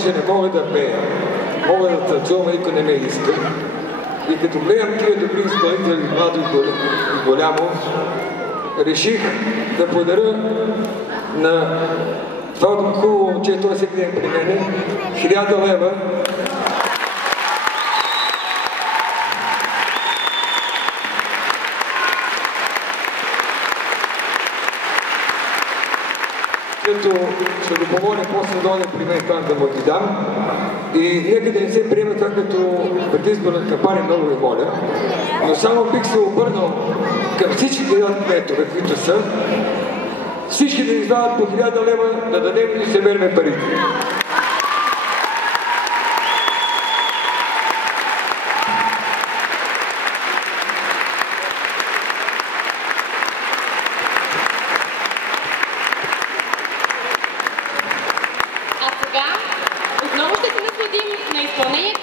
понеже не мога да пея, мога да танцувам, никой не ме иска. И като гледам тия добри изпълнители, младо и голямо, реших да подаря на това хубаво момче, той всеки ден при мене, 1000 лева. Като ще го помоля после да дойде при мен там да му ги дам. И нека да не се приема това като предизборна кампания, много ви моля. Но само бих се обърнал към всички кметове, които са, всички да издават по 1000 лева, да дадем и съберем парите. А сега отново ще се насладим на изпълнението